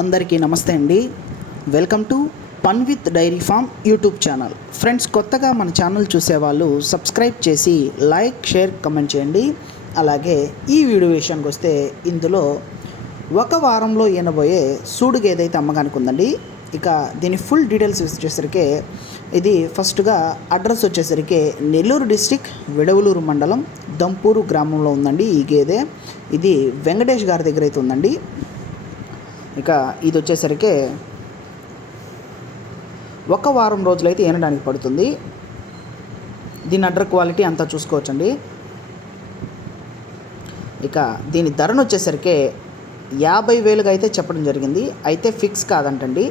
అందరికీ నమస్తే అండి. Welcome to fun with dairy farm YouTube channel friends కొత్తగా మన ఛానల్ చూసేవాళ్ళు సబ్స్క్రైబ్ చేసి లైక్ షేర్ కమెంట్ చేయండి. అలాగే ఈ వీడియో విషయానికి వస్తే ఇందులో ఒక వారంలో ఈనబోయే సూడుగా ఏదైతే అమ్మకానికి ఉందండి ఇక దీని ఫుల్ డీటెయిల్స్ వచ్చేసరికి ఇది ఫస్ట్గా అడ్రస్ వచ్చేసరికి నెల్లూరు డిస్టిక్ విడవలూరు మండలం దంపూరు గ్రామంలో ఉందండి ఈ గేదె. ఇది వెంకటేష్ గారి దగ్గర అయితే ఉందండి. ఇక ఇది వచ్చేసరికి ఒక వారం రోజులైతే ఏనడానికి పడుతుంది. దీని అడ్డర్ క్వాలిటీ అంతా చూసుకోవచ్చండి. ఇక దీని ధరను వచ్చేసరికి యాభై వేలుగా అయితే చెప్పడం జరిగింది. అయితే ఫిక్స్ కాదంటండి.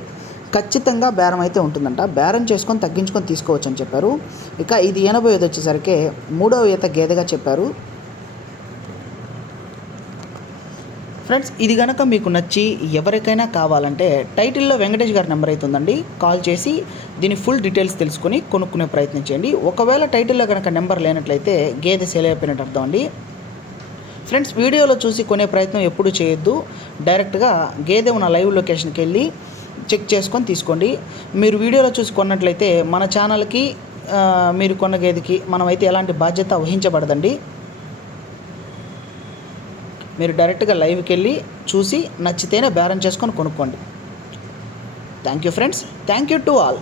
ఖచ్చితంగా బేరం అయితే ఉంటుందంట. బేరం చేసుకొని తగ్గించుకొని తీసుకోవచ్చు అని చెప్పారు. ఇక ఇది ఎనబోయేది వచ్చేసరికి మూడవ ఈత గేదెగా చెప్పారు. ఫ్రెండ్స్ ఇది కనుక మీకు నచ్చి ఎవరికైనా కావాలంటే టైటిల్లో వెంకటేష్ గారి నెంబర్ అయితే ఉందండి. కాల్ చేసి దీని ఫుల్ డీటెయిల్స్ తెలుసుకొని కొనుక్కునే ప్రయత్నం చేయండి. ఒకవేళ టైటిల్లో కనుక నెంబర్ లేనట్లయితే గేదె సేల్ అయిపోయినట్టు అర్థం అండి. ఫ్రెండ్స్ వీడియోలో చూసి కొనే ప్రయత్నం ఎప్పుడు చేయొద్దు. డైరెక్ట్గా గేదె ఉన్న లైవ్ లొకేషన్కి వెళ్ళి చెక్ చేసుకొని తీసుకోండి. మీరు వీడియోలో చూసి కొన్నట్లయితే మన ఛానల్కి మీరు కొన్న గేదెకి మనమైతే ఎలాంటి బాధ్యత వహించబడదండి. మీరు డైరెక్ట్గా లైవ్కి వెళ్ళి చూసి నచ్చితేనే బేరం చేసుకొని కొనుక్కోండి. Thank you friends. Thank you to all.